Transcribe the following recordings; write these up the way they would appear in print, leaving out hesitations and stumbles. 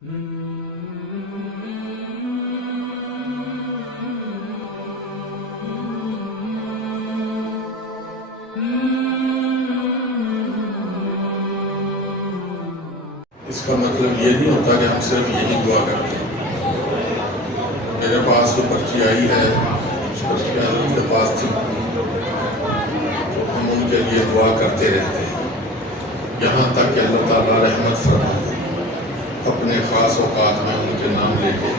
اس کا مطلب یہ نہیں ہوتا کہ ہم صرف یہی دعا کرتے ہیں۔ میرے پاس جو پرچی آئی ہے اس پرچی حضرت کے پاس تھی، ہم ان کے لیے دعا کرتے رہتے ہیں یہاں تک کہ اللہ تعالیٰ رحمت فرمائے، اپنے خاص اوقات میں ان کے نام لے کے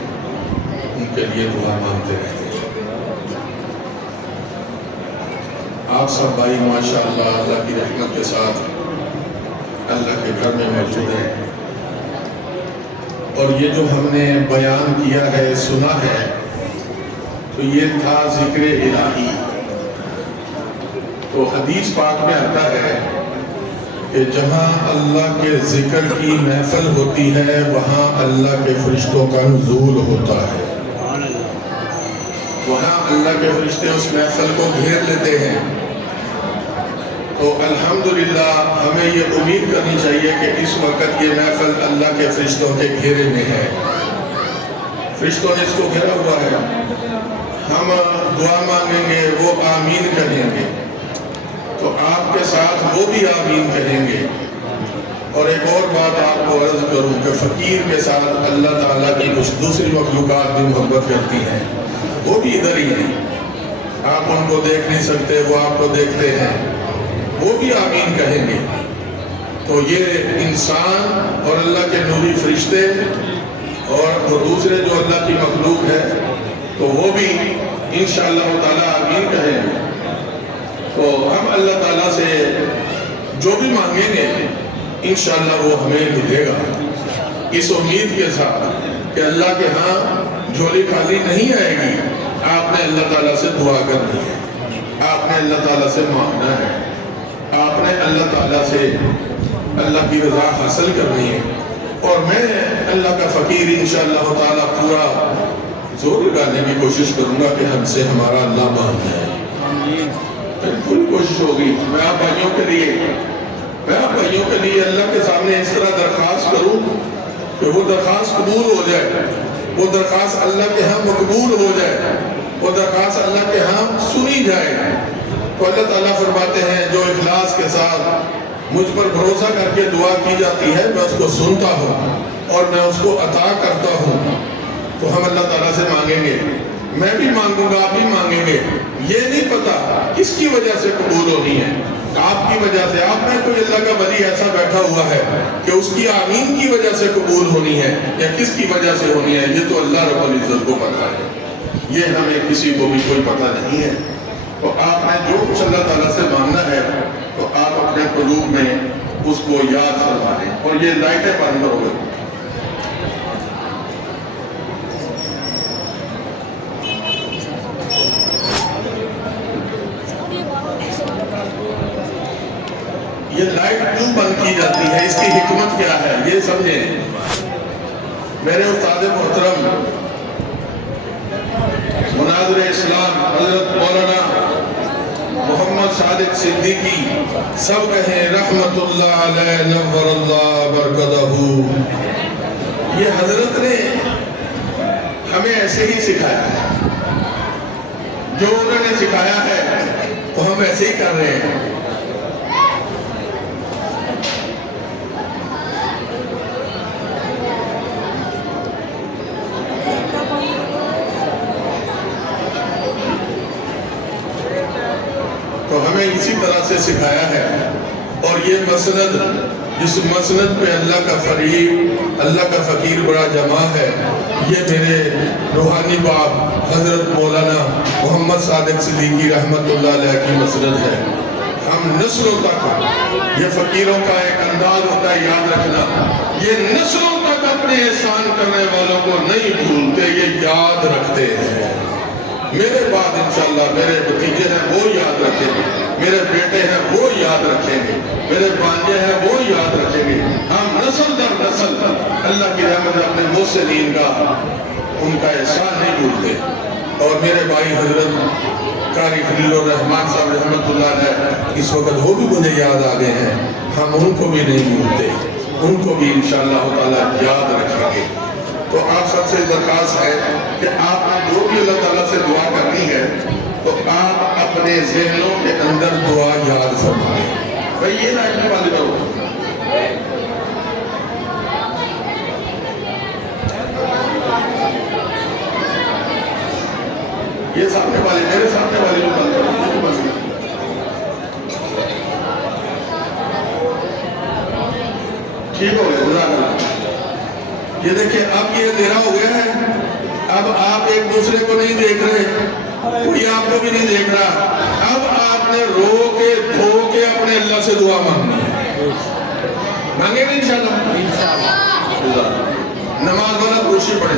ان کے لیے دعا مانگتے رہتے ہیں۔ آپ سب بھائی ماشاءاللہ اللہ کی رحمت کے ساتھ اللہ کے گھر میں موجود ہیں، اور یہ جو ہم نے بیان کیا ہے، سنا ہے، تو یہ تھا ذکر الہی۔ تو حدیث پاک میں آتا ہے کہ جہاں اللہ کے ذکر کی محفل ہوتی ہے وہاں اللہ کے فرشتوں کا نزول ہوتا ہے، وہاں اللہ کے فرشتے اس محفل کو گھیر لیتے ہیں۔ تو الحمدللہ ہمیں یہ امید کرنی چاہیے کہ اس وقت یہ محفل اللہ کے فرشتوں کے گھیرے میں ہے، فرشتوں نے اس کو گھیرا ہوا ہے۔ ہم دعا مانگیں گے، وہ آمین کہیں گے، تو آپ کے ساتھ وہ بھی آمین کہیں گے۔ اور ایک اور بات آپ کو عرض کروں کہ فقیر کے ساتھ اللہ تعالیٰ کی کچھ دوسری مخلوقات بھی محبت کرتی ہیں، وہ بھی ادھر ہی ہیں، آپ ان کو دیکھ نہیں سکتے، وہ آپ کو دیکھتے ہیں، وہ بھی آمین کہیں گے۔ تو یہ انسان اور اللہ کے نوری فرشتے اور وہ دوسرے جو اللہ کی مخلوق ہے تو وہ بھی انشاءاللہ تعالیٰ آمین کہیں گے۔ تو ہم اللہ تعالیٰ سے جو بھی مانگیں گے انشاءاللہ وہ ہمیں ملے گا، اس امید کے ساتھ کہ اللہ کے ہاں جھولی خالی نہیں آئے گی۔ آپ نے اللہ تعالیٰ سے دعا کرنی ہے، آپ نے اللہ تعالیٰ سے مانگنا ہے، آپ نے اللہ تعالیٰ سے اللہ کی رضا حاصل کرنی ہے۔ اور میں اللہ کا فقیر انشاءاللہ تعالیٰ پورا زور لگانے کی کوشش کروں گا کہ ہم سے ہمارا اللہ مان جائے، بالکل کوشش ہوگی۔ میں آپ بھائیوں کے لیے اللہ کے سامنے اس طرح درخواست کروں کہ وہ درخواست قبول ہو جائے، وہ درخواست اللہ کے ہاں مقبول ہو جائے، وہ درخواست اللہ کے ہاں سنی جائے۔ تو اللہ تعالیٰ فرماتے ہیں جو اخلاص کے ساتھ مجھ پر بھروسہ کر کے دعا کی جاتی ہے میں اس کو سنتا ہوں اور میں اس کو عطا کرتا ہوں۔ تو ہم اللہ تعالیٰ سے مانگیں گے، میں بھی مانگوں گا، آپ بھی مانگیں گے۔ یہ نہیں پتا کس کی وجہ سے قبول ہونی ہے، آپ کی وجہ سے۔ آپ میں کوئی اللہ کا ولی ایسا بیٹھا ہوا ہے کہ اس کی آمین کی وجہ سے قبول ہونی ہے یا کس کی وجہ سے ہونی ہے، یہ تو اللہ رب العزت کو پتا ہے، یہ ہمیں کسی کو بھی کوئی پتا نہیں ہے۔ تو آپ نے جو کچھ اللہ تعالیٰ سے مانگنا ہے تو آپ اپنے قلوب میں اس کو یاد فرما لیں۔ اور یہ لائٹیں بند کرو گے، یہ لائٹ کیوں بند کی جاتی ہے، اس کی حکمت کیا ہے، یہ سمجھیں۔ میرے استاد محترم مناظر اسلام حضرت مولانا محمد صادق صدیقی، سب کہیں رحمت اللہ علیہ نور اللہ برکتہ، یہ حضرت نے ہمیں ایسے ہی سکھایا ہے، جو انہوں نے سکھایا ہے تو ہم ایسے ہی کر رہے ہیں۔ تو ہمیں اسی طرح سے سکھایا ہے، اور یہ مسند جس مسند پہ اللہ کا فریق، اللہ کا فقیر بڑا جمع ہے، یہ میرے روحانی باپ حضرت مولانا محمد صادق صدیقی رحمت اللہ علیہ کی مسند ہے۔ ہم نسلوں تک، یہ فقیروں کا ایک انداز ہوتا ہے یاد رکھنا، یہ نسلوں تک اپنے احسان کرنے والوں کو نہیں بھولتے، یہ یاد رکھتے ہیں۔ میرے بعد انشاءاللہ میرے بھتیجے ہیں وہ یاد رکھیں گے، میرے بیٹے ہیں وہ یاد رکھیں گے، میرے بانجے ہیں وہ یاد رکھیں گے۔ ہم نسل در نسل اللہ کی رحمت اپنے محسنین کا، ان کا احسان نہیں بھولتے۔ اور میرے بھائی حضرت قاری خلیل الرحمن صاحب رحمت اللہ علیہ، اس وقت وہ بھی مجھے یاد آ گئے ہیں، ہم ان کو بھی نہیں بھولتے، ان کو بھی انشاءاللہ تعالیٰ یاد رکھیں۔ فرمائے۔ تو آپ سب سے درخواست ہے کہ آپ نے جو بھی اللہ تعالیٰ سے دعا کرنی ہے تو آپ اپنے ذہنوں کے اندر دعا یاد فرمائیں۔ بھائی یہ لائن والے کرو، یہ سامنے والے، میرے سامنے والے لوگ بند کرو۔ ٹھیک ہو گیا، جزاک اللہ۔ یہ دیکھیں اب یہ اندھیرا ہو گیا ہے، اب آپ ایک دوسرے کو نہیں دیکھ رہے، کوئی آپ کو بھی نہیں دیکھ رہا، اب آپ نے رو کے دھو کے اپنے اللہ سے دعا مانگنی ہے۔ مانگے گا انشاءاللہ؟ نماز والا کوشش پڑے۔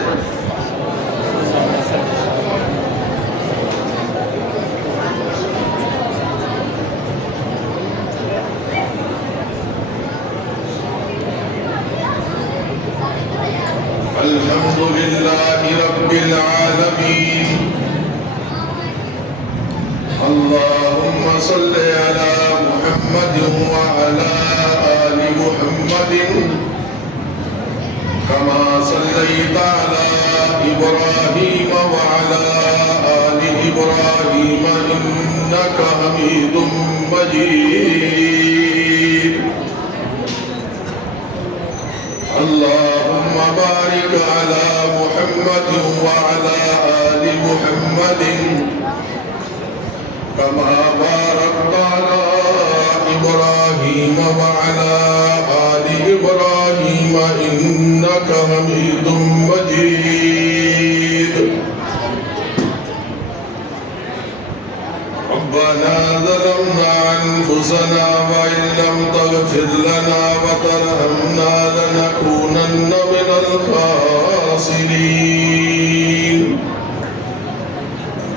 الحمدللہ رب العالمین، اللہم صلی علی محمد وعلی آل محمد کما صلیت علی ابراہیم وعلی آل ابراہیم انک حمید مجید۔ اللہم بارک علی محمد وعلی آل محمد کما بارکت علی ابراہیم وعلی آل ابراہیم انک حمید مجید۔ ربنا ظلمنا انفسنا وإن لم تغفر لنا وترحمنا لنكونن من الخاسرين۔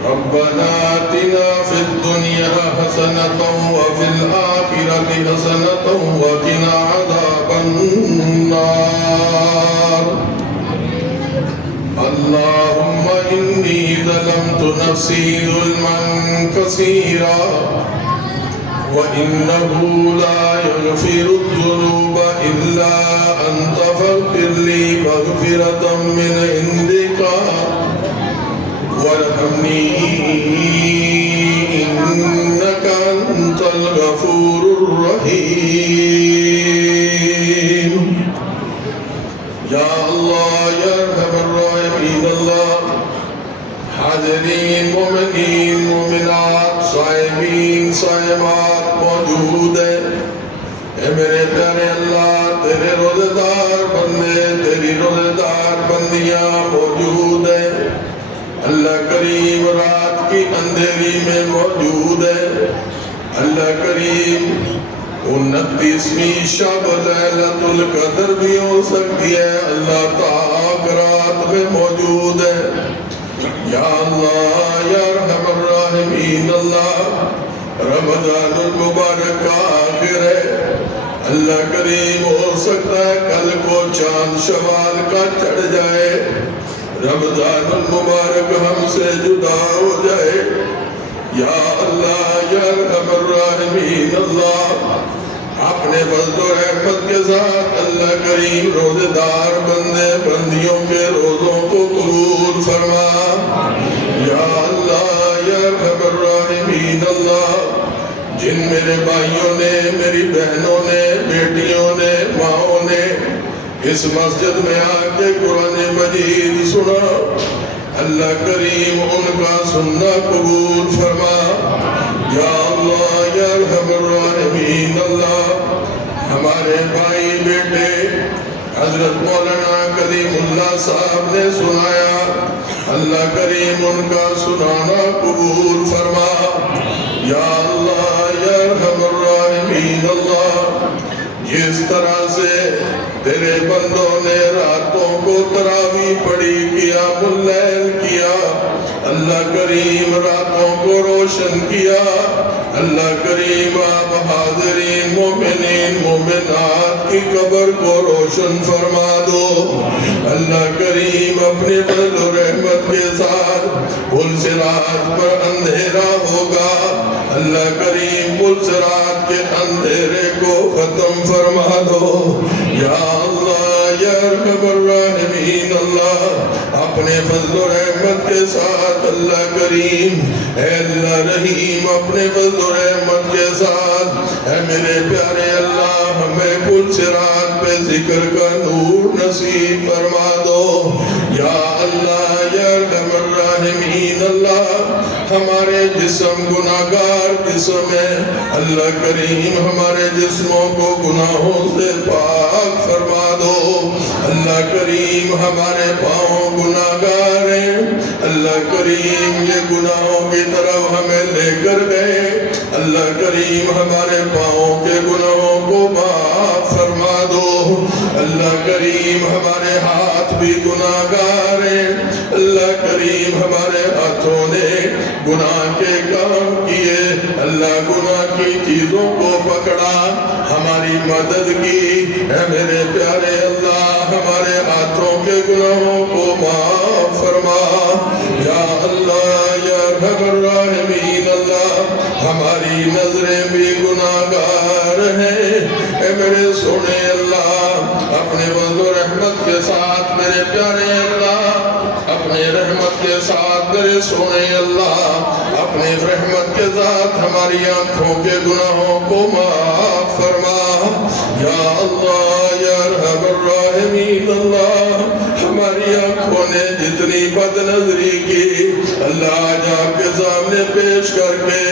ربنا آتنا في الدنيا حسنة وفي الآخرة حسنة وقنا عذاب النار۔ اللهم إني ظلمت نفسي ظلما كثيرا وإنه لا يغفر الذنوب إلا أنت فاغفر لي مغفرة من عندك وارحمني إنك أنت الغفور الرحيم۔ یا اللہ یا ارحم الراحمین اللہ، حاضرین مومنین مومنات صائمین صائمات موجود ہیں، اے میرے پیارے اللہ تیرے روزے دار بندے تیری روزے دار بندیاں موجود ہیں، اللہ کریم رات کی اندھیری میں موجود ہے، اللہ کریم 29ویں شب لیلۃ القدر بھی ہو سکتی ہے، اللہ تاک رات میں موجود ہے۔ یا اللہ یا ارحم الراحمین اللہ، رمضان المبارک کا آخر ہے، اللہ کریم ہو سکتا ہے کل کو چاند شوال کا چڑھ جائے، رمضان المبارک ہم سے جدا ہو جائے۔ یا اللہ یا ارحم الراحمین اللہ، اپنے فضل و رحمت کے ساتھ اللہ کریم روزے دار بندے بندیوں کے روزوں کو قبول فرما۔ یا اللہ یا ارحم الراحمین اللہ، جن میرے بھائیوں نے میری بہنوں نے بیٹیوں نے ماؤں نے اس مسجد میں آ کے قرآن مجید سنا، اللہ کریم ان کا سننا قبول فرما۔ یا اللہ یا ارحم الراحمین اللہ، ہمارے بھائی بیٹے حضرت مولانا کریم اللہ صاحب نے سنایا، اللہ کریم ان کا سنانا قبول فرما۔ یا اللہ یا ارحم الراحمین اللہ، جس طرح سے تیرے بندوں نے راتوں کو تراویح پڑھی قیام اللیل کیا، اللہ کریم راتوں کو روشن کیا، اللہ کریم آپ حاضرین مومنین مومنات کی قبر کو روشن فرما دو، اللہ کریم اپنے فضل و رحمت کے ساتھ پل صراط پر اندھیرا ہوگا، اللہ کریم پل صراط کے اندھیرے کو ختم فرما دو۔ یا اللہ یا ارحم الراحمین اللہ اپنے فضل و رحمت کے ساتھ اللہ کریم اے اللہ رحیم اپنے فضل و رحمت کے ساتھ اے میرے پیارے اللہ ہمیں پل صراط پہ ذکر کا نور نصیب فرما دو یا اللہ یا ارحم الراحمین اللہ ہمارے جسم گناہگار جسم ہے اللہ کریم ہمارے جسموں کو گناہوں سے پاک فرما دو اللہ کریم ہمارے پاؤں گناہگار ہیں اللہ کریم یہ گناہوں کی طرف ہمیں لے کر گئے اللہ کریم ہمارے پاؤں کے گناہوں کو معاف فرما دو اللہ کریم ہمارے ہاتھ بھی گناہگار ہیں اللہ کریم ہمارے ہاتھوں نے گناہ کے کام کیے اللہ گناہ کی چیزوں کو پکڑا ہماری مدد کی اے میرے پیارے اللہ ہمارے ہاتھوں کے گناہوں کو معاف فرما یا اللہ یا ارحم الراحمین اللہ ہماری نظریں بھی گناہگار ہیں اے میرے سونے اللہ اپنے فضل و رحمت کے ساتھ میرے پیارے اللہ اپنے رحمت کے ساتھ میرے سونے اللہ اپنے رحمت کے ساتھ ہماری آنکھوں کے گناہوں کو معاف فرما یا اللہ یا ارحم الراحمین اللہ ہماری آنکھوں نے جتنی بد نظری کی اللہ آج آپ کے سامنے پیش کر کے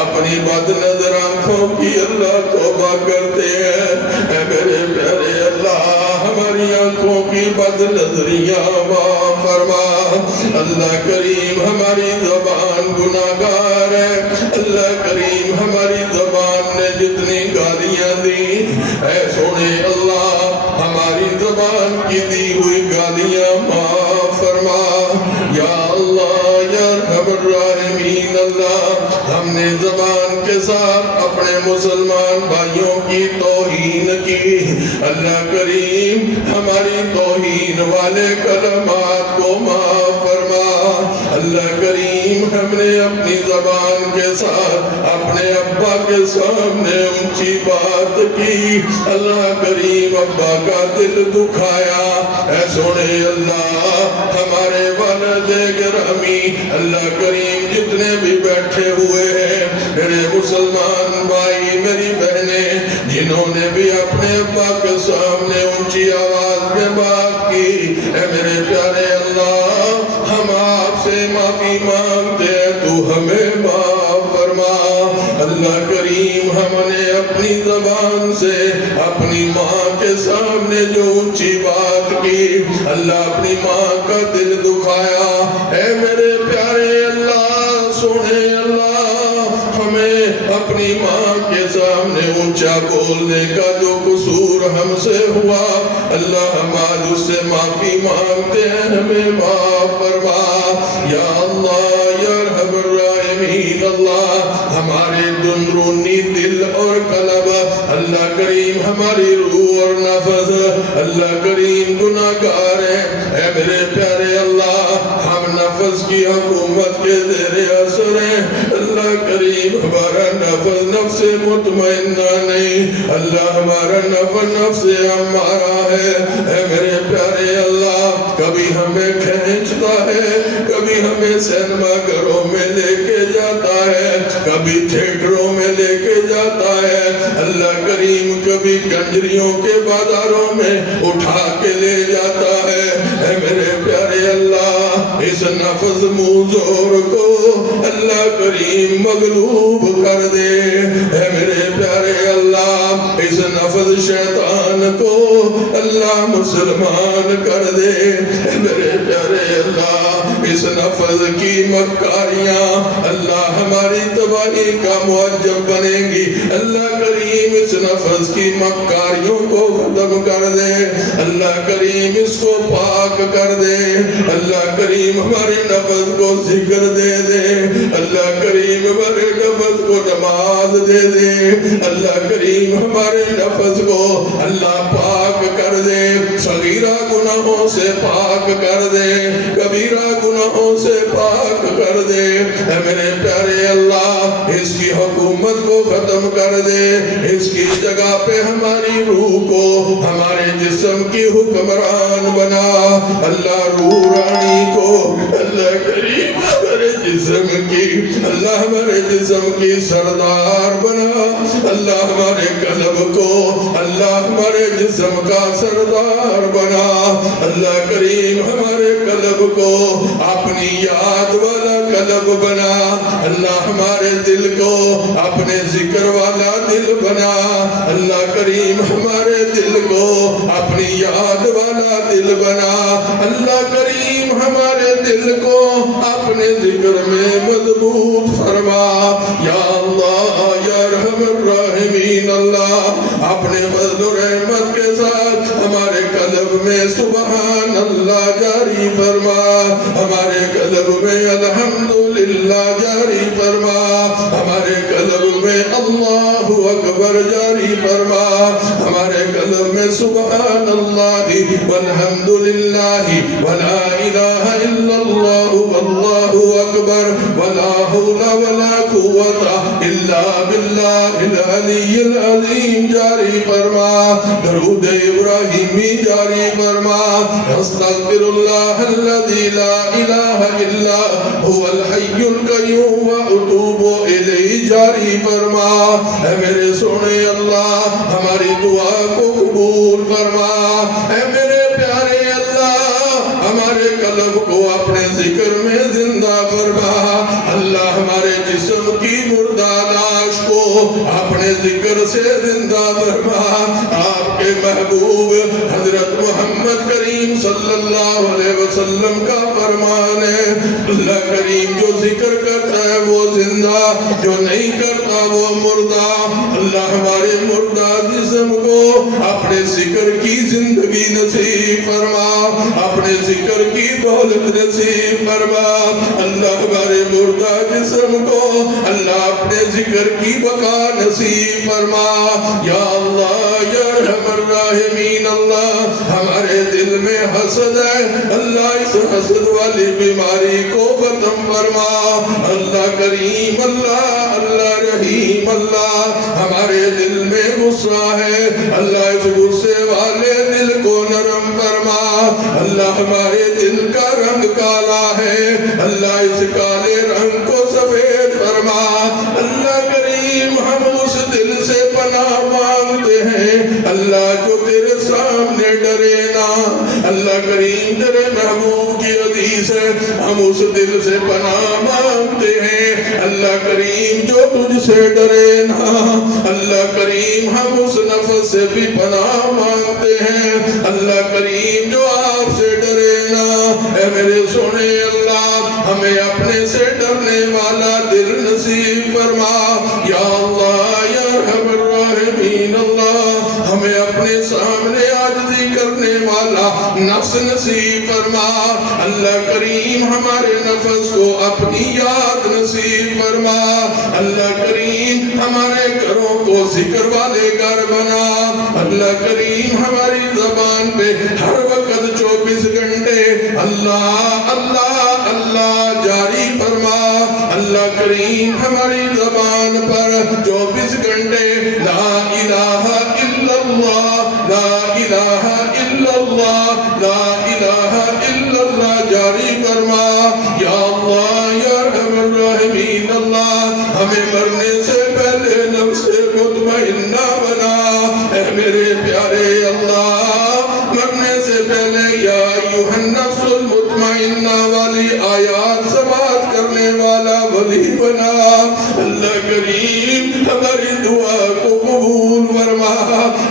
اپنی بد نظر آنکھوں کی اللہ توبہ کرتے ہیں اے میرے پیارے اللہ ہماری آنکھوں کی بد نظریاں معاف فرما اللہ کریم ہماری زبان گناہگار ہے اللہ کریم ہماری زبان نے جتنی گالیاں دی اے سونے اللہ ہماری زبان کی دی ہوئی گالیاں معاف فرما یا اللہ یا ارحم الراحمین اللہ ہم نے زبان کے ساتھ اپنے مسلمان بھائیوں کی توہین کی اللہ کریم ہماری توہین والے کلمات کو معاف فرما اللہ کریم ہم نے اپنی زبان کے ساتھ اپنے ابا کے سامنے اونچی بات کی اللہ کریم ابا کا دل دکھایا اے سونے اللہ ہمارے والد گرامی اللہ کریم جتنے بھی بیٹھے ہوئے ہیں میرے مسلمان بھائی میری بہنیں جنہوں نے بھی اپنے ابا کے سامنے اونچی آواز میں بات کی اے میرے پیارے اللہ ہم آپ سے معافی مانگتے ہیں تو ہمیں معاف فرما اللہ کریم ہم نے اپنی زبان سے اپنی ماں کے سامنے جو اونچی بات کی اللہ اپنی ماں کا دل دکھایا اے میرے پیارے اللہ سونے اللہ ہمیں اپنی ماں کے سامنے اونچا بولنے کا جو قصور ہم سے ہوا اللہ ہم آج اس سے معافی مانگتے ہیں ہمیں معاف فرما یا اللہ یا ارحم الراحمین اللہ ہمارے اندرونی دل اور قلب اللہ کریم ہماری روح اور نفس اللہ کریم گناہگار ہے اے میرے پیارے اللہ ہم نفس کی حکومت کے زیر اثر ہیں اللہ کریم ہمارا نفس مطمئنہ نہیں اللہ ہمارا نفس ہمارا ہے اے میرے پیارے اللہ کبھی ہمیں کھینچتا ہے کبھی ہمیں سینما گھروں میں لے کے جاتا ہے کبھی تھیٹروں میں لے کے جاتا ہے اللہ کریم کبھی کنجریوں کے بازاروں میں اٹھا کے لے جاتا ہے اے میرے پیارے اللہ اس نفس موزور کو اللہ کریم مغلوب کر دے اے میرے پیارے اللہ اس نفس شیطان کو اللہ مسلمان کر دے اے میرے پیارے اللہ اس نفس کی مکاریاں اللہ ہماری تباہی کا معجب بنیں گی اللہ کریم اس نفس کی مکاریوں کو ختم کر دے اللہ کریم اس کو پاک کر دے اللہ کریم ہمارے نفس کو ذکر دے دے اللہ کریم ہمارے نفس کو نماز دے دے اللہ کریم ہمارے نفس کو اللہ پاک کر دے صغیرہ گناہوں سے پاک کر دے کبیرہ گناہوں سے پاک کر دے اے میرے پیارے اللہ اس کی حکومت کو ختم کر دے اس کی جگہ پہ ہماری روح کو ہمارے جسم کی حکمران اللہ روحانی کو اللہ کریم ہمارے جسم کی اللہ ہمارے جسم کی سردار بنا اللہ ہمارے قلب کو اللہ ہمارے جسم کا سردار بنا اللہ کریم ہمارے قلب کو اپنی یاد والا قلب بنا اللہ ہمارے دل کو اپنے ذکر والا دل بنا اللہ کریم ہمارے دل کو اپنی یاد والا دل بنا اللہ کریم ہمارے دل کو اپنے ذکر میں مضبوط فرما یا اللہ یا ارحم الراحمین اللہ اپنے فضل و رحمت کے ساتھ ہمارے قلب میں سبحان اللہ جاری فرما ہمارے قلب میں الحمدللہ جاری فرما ہمارے قلب میں اللہ اکبر جاری فرما ہمارے قلب میں سبحان اللہ والحمدللہ ولا الہ الا اللہ واللہ اکبر ولا حول ولا قوة الا باللہ العلی العظیم جاری فرما درود ابراہیمی جاری فرما استغفر اللہ الذی لا الہ الا هو الحی القیوم واتوب الیہ جاری فرما اے میرے سونے اللہ ہماری دعا کو قبول فرما اے میرے پیارے اللہ ہمارے قلب کو اپنے ذکر میں زندہ فرما اللہ ہمارے جسم کی مردہ لاش کو اپنے ذکر سے زندہ فرما آپ کے محبوب حضرت محمد کریم صلی اللہ علیہ وسلم کا فرمان ہے اللہ کریم جو ذکر کرتا ہے وہ زندہ جو نہیں کرتا وہ مردہ اللہ ہمارے مردہ جسم کو اپنے ذکر کی زندگی نصیب فرما اپنے ذکر کی دولت نصیب فرما اللہ ہمارے مردہ جسم کو اللہ اپنے ذکر کی بقا نصیب فرما یا اللہ یا ارحم الراحمین اللہ ہمارے دل میں حسد ہے اللہ اس حسد والی بیماری کو ختم فرما اللہ کریم اللہ اللہ رحیم اللہ ہمارے دل میں غصہ ہے اللہ اس غصے والے دل کو نرم فرما اللہ ہمارے دل کا رنگ کالا ہے اللہ اس کالے رنگ کو سفید فرما اللہ کریم ہم اس دل سے پناہ مانگتے ہیں اللہ جو تیرے سامنے ڈرے نا اللہ کریم تیرے محبوب کی حدیث ہے ہم اس دل سے پناہ مانگتے ہیں اللہ کریم جو تجھ سے ڈرے نا اللہ کریم ہم اس نفس سے بھی پناہ مانگتے ہیں اللہ کریم جو آپ سے ڈرے نا اے میرے سونے اللہ ہمیں اپنے سے ڈرنے والا دل نصیب فرما یا اللہ یا ارحم الراحمین اللہ ہمیں اپنے سامنے عاجزی کرنے والا نفس نصیب فرما اللہ کریم ہمارے نفس کو اپنی یاد نصیب فرما اللہ کریم ہمارے گھروں کو ذکر والے گھر بنا اللہ کریم ہماری زبان پہ ہر وقت 24 گھنٹے اللہ اللہ اللہ جاری فرما اللہ کریم ہماری زبان پر 24 گھنٹے لا الہ الا اللہ لا الہ الا اللہ لا الہ الا اللہ جاری فرما یا اللہ یا ارحم الراحمین اللہ ہمیں مرنے سے پہلے نفس مطمئنہ بنا اے میرے پیارے اللہ مرنے سے پہلے یا ایھا النفس المطمئنہ والی آیات سماعت کرنے والا ولی بنا اللہ کریم ہماری دعا کو قبول فرما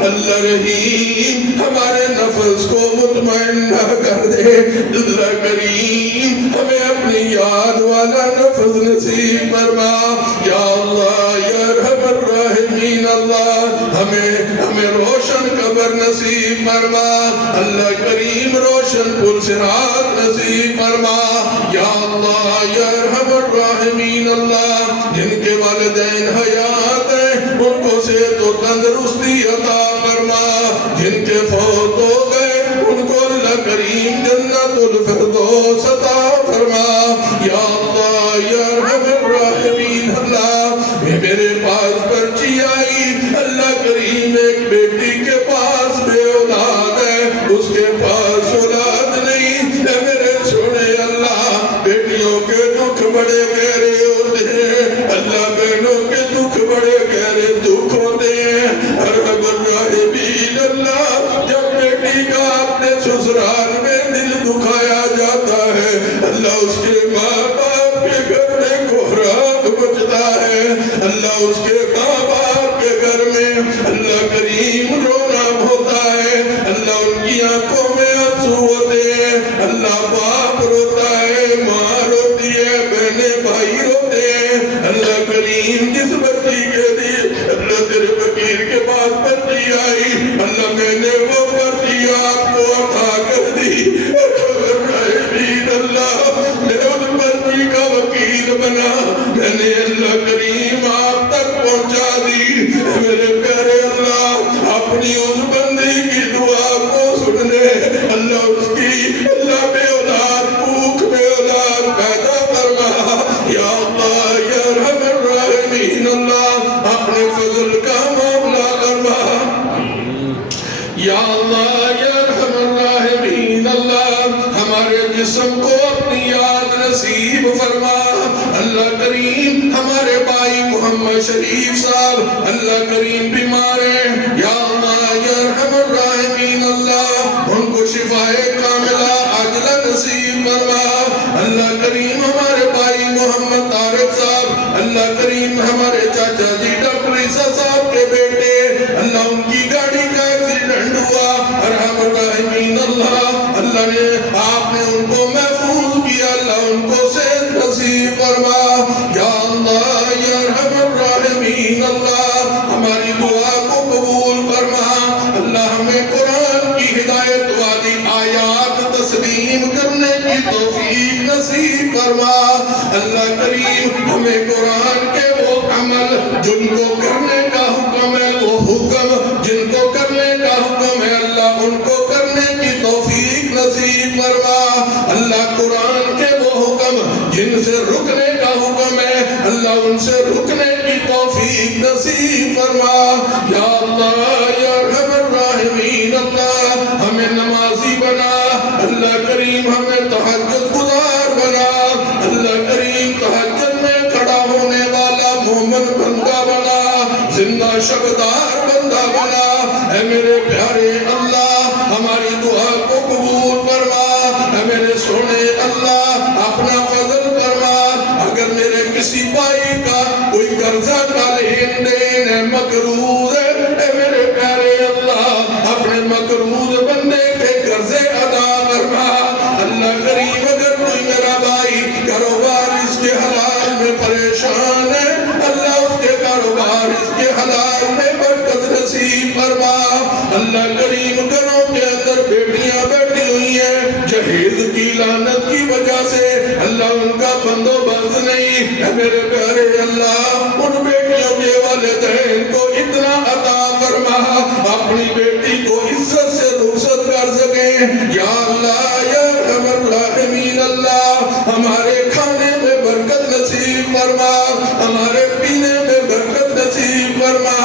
اللہ رحیم ہمارے نفس کو مطمئنہ کر دے اللہ کریم ہمیں اپنی یاد والا نفس نصیب فرما یا اللہ یا ارحم الراحمین اللہ ہمیں روشن قبر نصیب فرما اللہ کریم روشن پل صراط نصیب فرما یا اللہ یا ارحم الراحمین اللہ جن کے والدین حیات ہیں ان کو صحت و تندرستی عطا فرما جن کے فوت ہو گئے ان کو اللہ کریم جنت الفردوس عطا فرما یا اللہ یا ارحم الراحمین اللہ میرے پاس پرچی آئی اللہ کریم ایک بیٹی کے پاس بے اولاد ہے اس کے پاس اولاد نہیں جسم کو اپنی یاد نصیب فرما۔ اللہ کریم ہمارے بھائی محمد شریف صاحب اللہ کریم بیمار ہیں، یا اللہ یا ارحم الراحمین اللہ ان کو شفاء کاملہ عاجلہ نصیب فرما۔ اللہ کریم ہمارے بھائی محمد طارق صاحب اللہ کریم ہمارے چاچا جی ڈاکٹر عیسیٰ صاحب کے بیٹے اللہ ان کی گاڑی کا ایکسیڈنٹ ہوا، ارحم الراحمین اللہ اللہ نے آپ نے ان کو محفوظ کیا، اللہ ان کو صحت نصیب فرما۔ یا اللہ یا ارحم الراحمین اللہ ہماری دعا کو قبول فرما۔ اللہ ہمیں قرآن کی ہدایت والی آیات تسلیم کرنے کی توفیق نصیب فرما۔ اللہ کریم ہمیں قرآن کے وہ عمل جن کو کرنے کا حکم ہے، وہ حکم جن کو کرنے کا حکم ہے اللہ ان کو کرنے کی توفیق نصیب فرما۔ اللہ قرآن کے وہ حکم جن سے رکنے کا حکم ہے اللہ ان سے رکنے کی توفیق نصیب فرما۔ یا اللہ یا ارحم الراحمین اللہ ہمیں نمازی بنا، اللہ کریم ہمیں تہجد گزار بنا، اللہ کریم تہجد میں کھڑا ہونے والا مومن بندہ بنا، زندہ شبدار بندہ بنا۔ اے میرے پیارے اللہ ہماری دعا کو قبول فرما۔ اے میرے سونے اللہ اپنا فضل فرما۔ اگر میرے کسی بھائی کا کوئی قرضہ کا لین دین ہے، مقروض ہے، اے میرے پیارے اللہ اپنے مقروض بندے کے قرضے ادا فرما۔ اللہ کریم اگر کوئی میرا بھائی کاروبار اس کے حلال میں پریشان ہے اللہ اس کے کاروبار اس کے حلال میں برکت نصیب فرما۔ اللہ کریم گھروں کے اندر بیٹیاں بیٹھی ہوئی ہیں جہیز کی لعنت کی وجہ سے اللہ ان کا بندوبست نہیں، اے میرے پیارے اللہ ان بیٹیوں کے والدین کو اتنا عطا فرما اپنی بیٹی کو عزت سے رخصت کر سکیں۔ یا اللہ یا ارحم الراحمین اللہ ہمارے کھانے میں برکت نصیب فرما، ہمارے پینے میں برکت نصیب فرما۔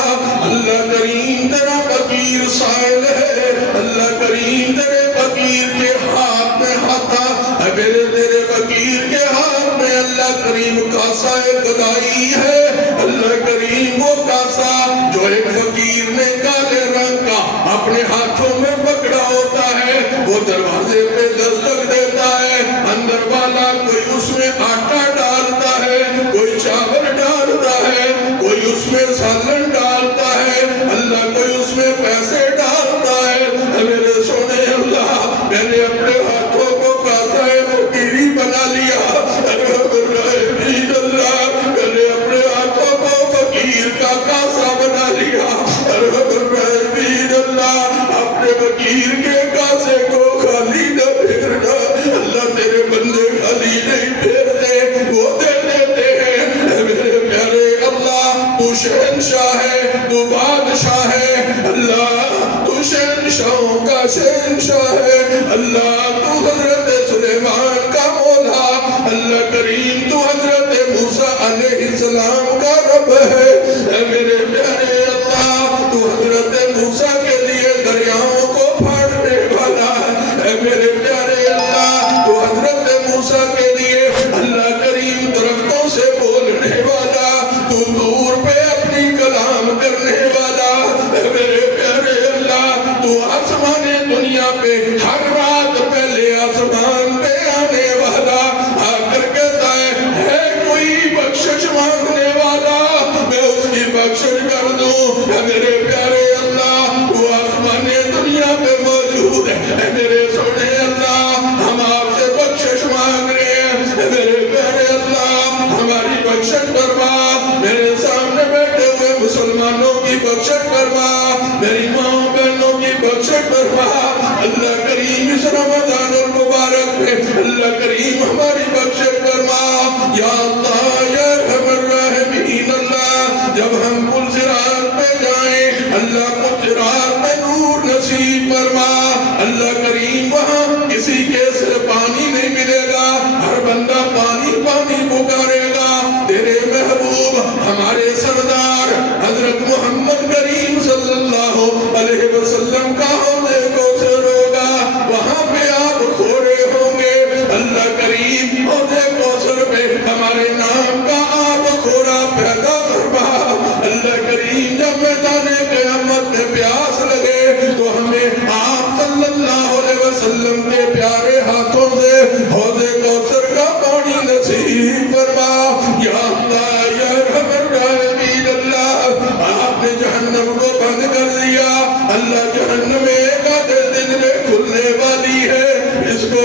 اللہ کریم تیرا فقیر سائل ہے، اللہ کریم تیرے فقیر کے ہاتھ میں ہاتھا ہے، میرے تیرے فقیر کے ہاتھ میں اللہ کریم کاسا گدائی ہے۔ اللہ کریم وہ کاسا جو ایک فقیر نے کالے رنگ کا اپنے ہاتھوں میں پکڑا ہوتا ہے، وہ دروازے پہ دستک دیتا ہے، اندر والا کوئی اس میں آٹا ڈالتا ہے، کوئی چاول ڈالتا ہے، کوئی اس میں سالن ڈالتا ہے، اللہ کوئی اس میں پیسے ڈالتا ہے۔ میرے سونے اللہ میں نے اپنے ہاتھوں کو کاسا فقیری بنا لیا، اللہ میں نے اپنے ہاتھوں کو فقیر کا کاسا بنا لیا، اللہ اپنے فقیر کے کاسے کو خالی نہ پھیرنا، اللہ تیرے بندے خالی نہیں پھیرتے وہ دے دیتے ہیں۔ میرے پیارے اللہ تو شہنشاہ ہے، تو بادشاہ ہے، اللہ تو شہنشاہوں کا شہنشاہ ہے، اللہ تو حضرت سلیمان کا مولا، اللہ کریم تو حضرت موسیٰ علیہ السلام کا رب ہے۔ اے میرے پیارے اللہ تو حضرت موسیٰ کے لیے دریاؤں کو پھاڑنے والا ہے، اے میرے پیارے اللہ تو حضرت موسیٰ کے لیے اللہ کریم درختوں سے بولنے والا، تو دور پہ اپنی کلام کرنے والا، اے میرے پیارے اللہ تو آسمان دنیا پہ ہر رات پہلے آسمان پہ آنے والا، آ کر کہتا ہے کوئی بخشش مانگنے والا میں اس کی بخشش کر دوں۔ اے میرے پیارے اللہ تو آسمان دنیا پہ موجود ہے، اے میرے سونے اللہ ہم آپ سے بخشش مانگ رہے ہیں، اے میرے پیارے اللہ ہماری بخشش فرما، میرے سامنے بیٹھے ہوئے مسلمانوں کی بخشش فرما، میری ماں بہنوں کی بخشش فرما۔ اللہ کریم اس رمضان المبارک میں اللہ کریم ہماری بخشش فرما۔ یا اللہ یا ارحم الراحمین اللہ جب ہم پل صراط پہ جائیں اللہ پل صراط میں نور نصیب فرما، اللہ کریم وہاں کسی کے سے پانی نہیں ملے گا، ہر بندہ پانی پانی پکارے گا، تیرے محبوب ہمارے سردار حضرت محمد کریم صلی اللہ علیہ وسلم کا حوض کوثر ہوگا، وہاں پہ آپ کھڑے ہوں گے،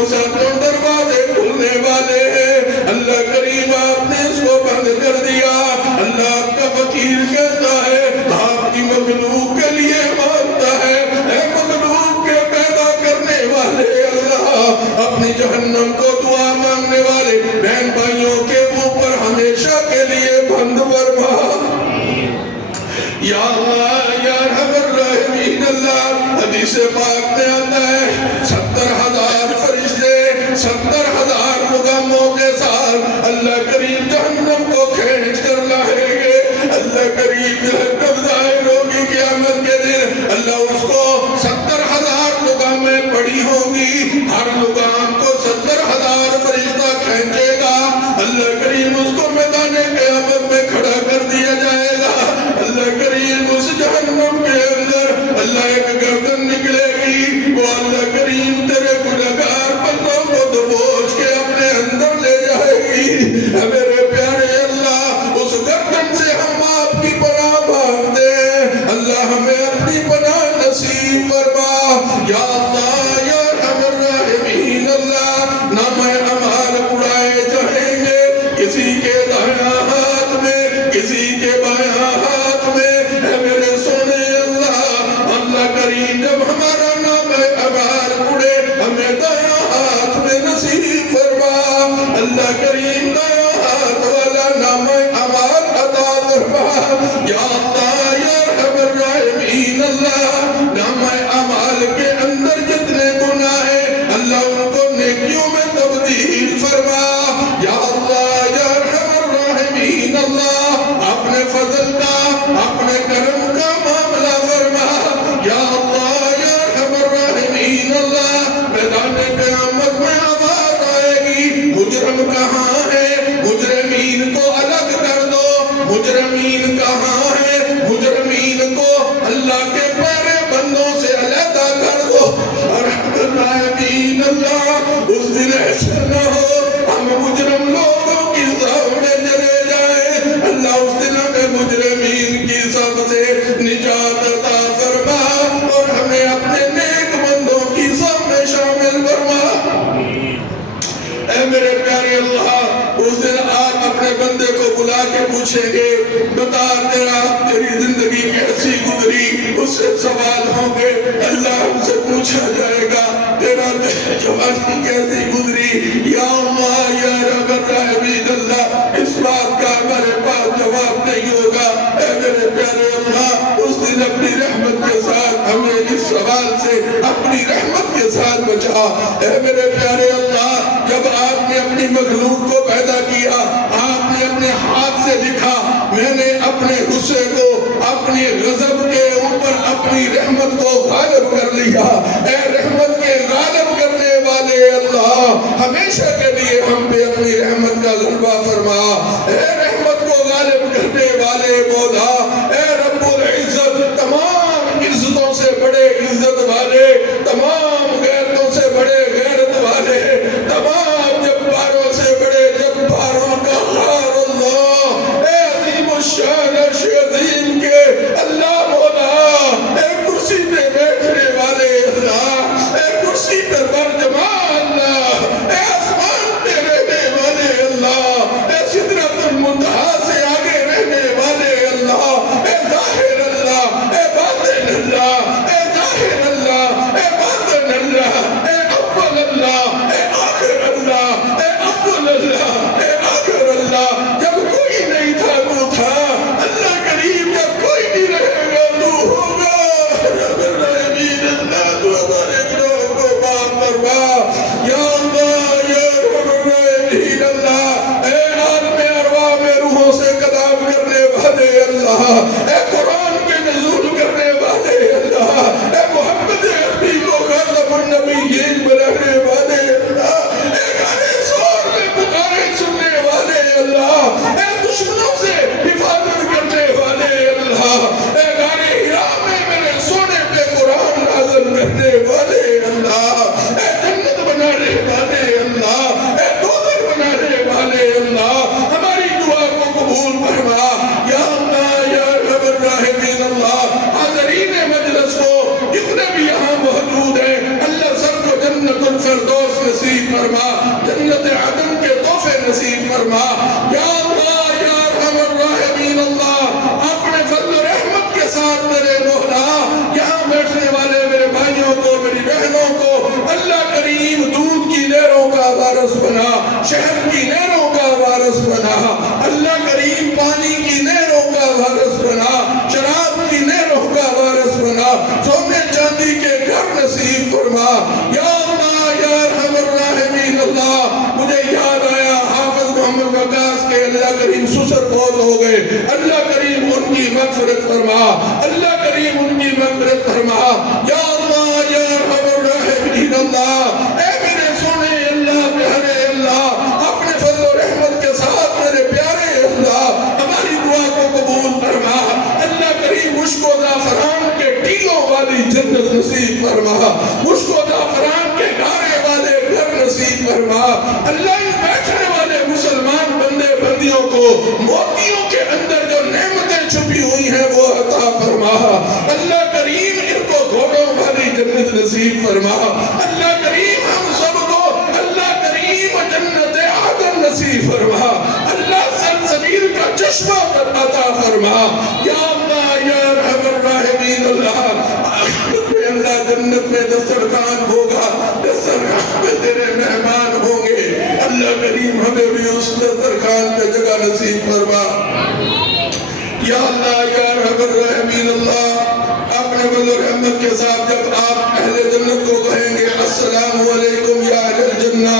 ساتوں دروازے کھلنے والے ہیں۔ اللہ کریم آپ نے اس کو بند کر دیا۔ اللہ آپ کا فقیر کہتا ہے آپ کی مخلوق کے لیے مانگتا ہے، اے مخلوق کے پیدا کرنے والے اللہ، اپنی جہنم کو دعا مانگنے والے بہن بھائیوں کے منہ پر ہمیشہ کے لیے بند فرما۔ یا اللہ یا ارحم الراحمین اللہ، حدیث پاک میں آتا ہے 70,000 فرشتے 70,000 مقاموں کے ساتھ اللہ کریم جہنم کو کھینچ کر لائیں گے۔ اللہ کریم جہنم ظاہر ہوگی قیامت کے دن، اللہ اس کو 70,000 مقامیں پڑی ہوں گی، ہر مقام کو 70,000 فرشتہ کھینچے گا۔ اللہ کریم اس کو میدان قیامت میں کھڑا کر دیا جائے گا۔ اللہ کریم اس جہنم کے اندر اللہ ایک گردن نکلے گی، وہ اللہ کریم تیرے گنہگار بندوں کو دبوچ کے اپنے اندر لے جائے گی۔ اے میرے پیارے اللہ، اس گردن سے ہم آپ کی پناہ مانگتے ہیں، اللہ ہمیں اپنی پناہ نصیب فرما۔ یا اللہ یا ارحم الراحمین اللہ، نام اعمال اڑائے جائیں گے، کسی کے دائیں ہاتھ میں کسی کے بائیں ہاتھ میں۔ اے میرے سونے اللہ، اللہ کریم جب ہمارا نام اعمال اڑے ہمیں دائیں ہاتھ میں نصیب فرما۔ اللہ کریم دائیں ہاتھ والا نام اعمال عطا فرما۔ یا اللہ یا ارحم الراحمین اللہ، نام اعمال کے اندر جتنے گناہ ہیں اللہ ان کو نیکیوں میں تبدیل فرما۔ یا اللہ یا ارحم الراحمین اللہ، اپنے فضل کا اپنے کرم کا معاملہ فرما۔ یا اللہ یا ارحم الراحمین اللہ، میدان قیامت میں آواز آئے گی مجرم کہاں ہے، مجرمین کو الگ کر دو، مجرمین کہاں ہے، مجرمین کو اللہ کے پیارے بندوں سے علیحدہ کر دو۔ ارحم الراحمین اللہ، اس دن ایسا نہ ہو ہم مجرم لوگوں کی صف میں چلے جائیں، اللہ اس دن ہمیں مجرمین کی صف سے نجات عطا فرما اور ہمیں اپنے نیک بندوں کی صف میں شامل فرما۔ اے میرے پیارے اللہ، اس دن آپ اپنے بندے کو بلا کے پوچھیں گے بتا تیری زندگی کیسی گزری، اس سے سوال ہوں گے۔ اللہ ہم سے پوچھا جائے گا تیرا جوانی کیسی گزری۔ یا اللہ یا رب الراحمین اللہ، اس بات کا ہمارے پاس جواب نہیں ہوگا۔ اے میرے پیارے اللہ، اس دن اپنی رحمت کے ساتھ ہمیں اس سوال سے اپنی رحمت کے ساتھ بچا۔ اے میرے پیارے اللہ، جب آپ نے اپنی مخلوق کو پیدا کیا، آپ نے اپنے ہاتھ سے لکھا میں نے اپنے غصے کو اپنی غضب کے اوپر اپنی رحمت کو غالب کر لیا۔ اے رحمت کے غالب کرنے والے اللہ، ہمیشہ کے لیے ہم پہ اپنی رحمت کا غلبہ فرما۔ اے رحمت کو غالب کرنے والے مولا، اے رب العزت، تمام عزتوں سے بڑے عزت والے، تمام غیرتوں سے بڑے غیرت والے، تمام جباروں سے بڑے جباروں کا غار اللہ، اے عظیم الشان عرش عظیم کے اللہ مولا، اے کرسی پہ بیٹھنے والے اللہ، اے کرسی پہ برجمان اللہ، اے آسمان تیرے فرما, جنت عدن کے تحفے نصیب فرما. یا اللہ یا ارحم الراحمین اللہ, اپنے فضل و رحمت کے ساتھ میرے مولا یہاں بیٹھنے والے میرے بھائیوں کو, میری بہنوں کو اللہ کریم دودھ کی نہروں کا وارث بنا, شہد کی نہروں کا وارث بنا, اللہ کریم پانی کی نہروں کا وارث بنا, شراب کی نہروں کا وارث بنا, سونے چاندی کے گھر نصیب فرما. یا اللہ یا ارحم الراحمین اللہ, مجھے یاد آیا حافظ محمد وقاص کے اللہ کریم سسر بہت ہو گئے, اللہ کریم ان کی مغفرت فرما, اللہ کریم ان کی مغفرت فرما. یا اللہ یا ارحم الراحمین اللہ, اے میرے سونے اللہ پیارے اللہ, اپنے فضل و رحمت کے ساتھ میرے پیارے اللہ ہماری دعا کو قبول فرما. اللہ کریم مشک و زعفران کے ٹیلوں والی جنت نصیب فرما, مشک و زعفران کے گھارے والے گھر نصیب فرما. اللہ ان بیٹھنے والے مسلمان بندے بندیوں کو موتیوں کے اندر جو نعمتیں چھپی ہوئی ہیں وہ عطا فرما. اللہ کریم ان کو گھوڑوں والی جنت نصیب فرما. اللہ کریم ہم سب کو اللہ کریم جنت عدن نصیب فرما. اللہ سلسبیل کا چشمہ عطا فرما. یا اللہ یا ارحم الراحمین اللہ, اللہ جنت میں دسترخوان ہوگا, دسترخوان میں تیرے مہمان ہوں گے. اللہ کریم ہمیں بھی اس دسترخوان پہ جگہ نصیب فرما. یا اللہ یا ارحم الراحمین اللہ, اپنے فضل و رحمت کے ساتھ جب آپ اہل جنت کو کہیں گے السلام علیکم یا اہل الجنہ,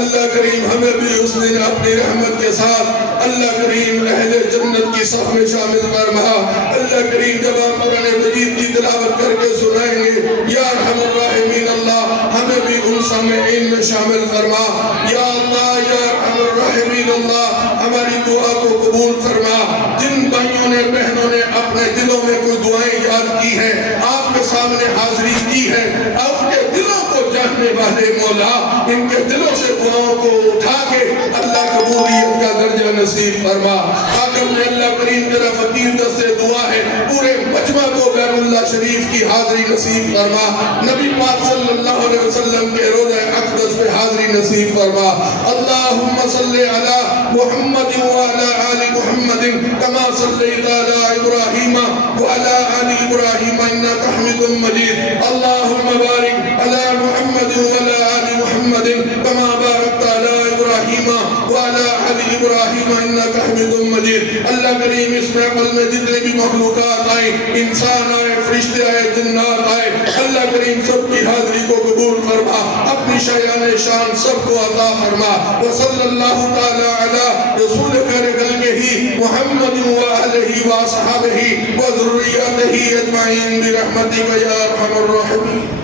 اللہ کریم ہمیں بھی اس دن اپنی رحمت کے ساتھ اللہ کریم اہل جنت کی صف میں شامل فرما. اللہ کریم جب آپ قرآن مجید کی تلاوت کر کے سنائیں گے یا ارحم الراحمین اللہ, ہمیں بھی ان سامعین میں شامل فرما. یا اللہ یا ارحم الراحمین اللہ, ہماری دعا کو قبول فرما. جن بھائیوں نے بہنوں نے اپنے دلوں میں کوئی دعائیں یاد کی ہیں, آپ کے سامنے حاضری کی ہے, آپ کے دلوں کو جاننے والے مولا ان کے دلوں سے دعاؤں کو اٹھا کے اللہ قبولیت کا درجہ نصیب فرما. حاکم نے اللہ کریم تیرا فقیر دست دعا ہے, پورے مجمع کو بیت اللہ شریف کی حاضری نصیب فرما. نبی پاک صلی اللہ علیہ وسلم کے روضہ اقدس پہ حاضری نصیب فرما. اللہم صلی علی محمد وعلی آل محمد کما صلیت علی ابراہیم وعلی آل ابراہیم انک حمید مجید. اللہم بارک علی محمد وعلی آل محمد کما بارکت علی ابراہیم وعلی آل ابراہیم انک حمید مجید. اللہ کریم اس محفل میں جتنے بھی مخلوقات آئیں, انسان آئے, فرشتے آئے, جنات آئے, اللہ کریم سب کی حاضری کو قبول فرما, اپنی شایان شان سب کو عطا فرما. وصلی اللہ تعالی علی رسول خلقہ محمد وآلہ وصحبہ وذریتہ اجمعین برحمتک یا ارحم الراحمین.